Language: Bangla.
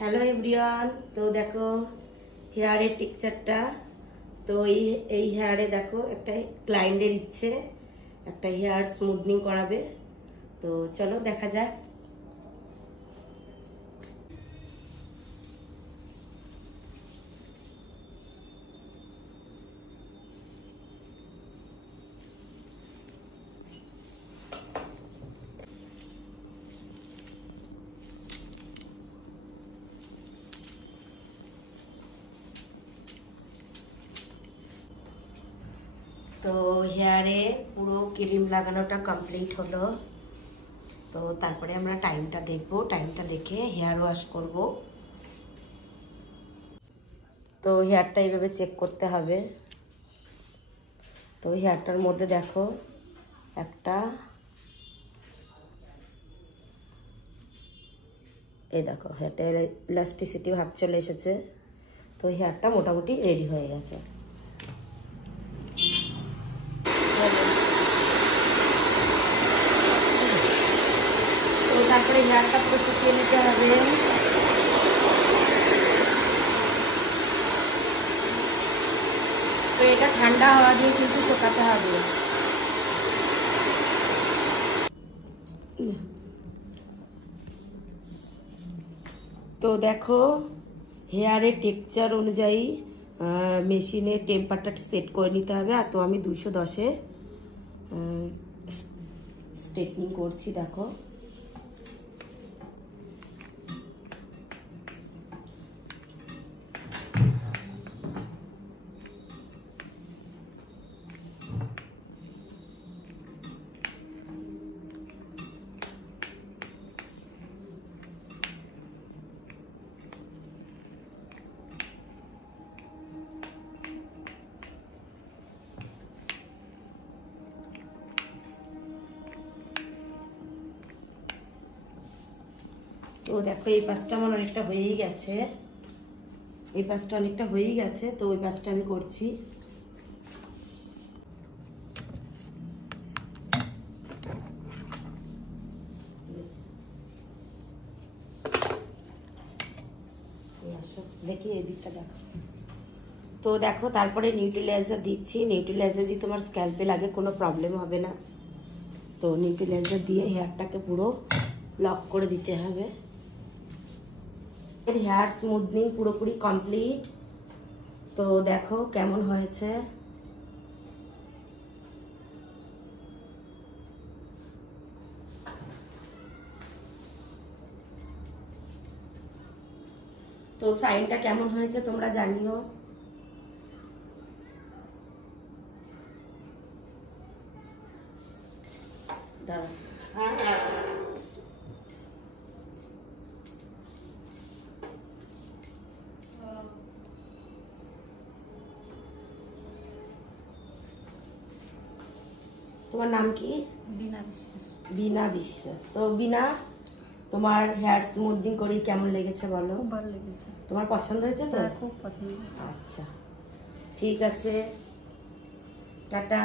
হ্যালো এভরিওয়ান, তো দেখো হেয়ারের টেক্সচারটা। তো এই হেয়ারে দেখো একটা ক্লায়েন্টের ইচ্ছে একটা হেয়ার স্মুথনিং করাবে। তো চলো দেখা যাক। তো হেয়ারে পুরো ক্রিম লাগানোটা কমপ্লিট হলো। তো তারপরে আমরা টাইমটা দেখবো, টাইমটা দেখে হেয়ার ওয়াশ করব। তো হেয়ারটা এইভাবে চেক করতে হবে। তো হেয়ারটার মধ্যে দেখো একটা এই দেখো হেয়ারটা ইলাস্টিসিটি ভাব চলে এসেছে। তো হেয়ারটা মোটামুটি রেডি হয়ে গেছে। তো তারপরে হেয়ারটা পুরো শুকিয়ে নিতে হবে। তো এটা ঠান্ডা হাওয়া দিয়ে কিন্তু শুকাতে হবে। তো দেখো হেয়ারের টেক্সচার অনুযায়ী মেশিনের টেম্পারটা সেট করে নিতে হবে। আর তো আমি 210-এ স্ট্রেটনিং করছি। দেখো তো দেখো এই পাশটা আমার অনেকটা হয়েই গেছে, এই পাশটা অনেকটা হয়েই গেছে। তো ওই পাশটা আমি করছি। দেখি এই দিকটা দেখো। তো দেখো তারপরে নিউট্রিলাইজার দিচ্ছি। নিউট্রিলাইজার যদি তোমার স্ক্যাল্পে লাগে কোনো প্রবলেম হবে না। তো নিউট্রিলাইজার দিয়ে হেয়ারটাকে পুরো লক করে দিতে হবে। হেয়ার স্মুথনিং পুরোপুরি কমপ্লিট। তো দেখো কেমন হয়েছে। তো সাইনটা কেমন হয়েছে তোমরা জানিও। দাঁড়াও, তোমার নাম কি? বিনা বিশ্বাস। বিনা বিশ্বাস। তো বিনা, তোমার হেয়ার স্মুথনিং করে কেমন লেগেছে বলো? খুব ভালো লেগেছে। তোমার পছন্দ হয়েছে তো? খুব পছন্দ হয়েছে। আচ্ছা ঠিক আছে, টাটা।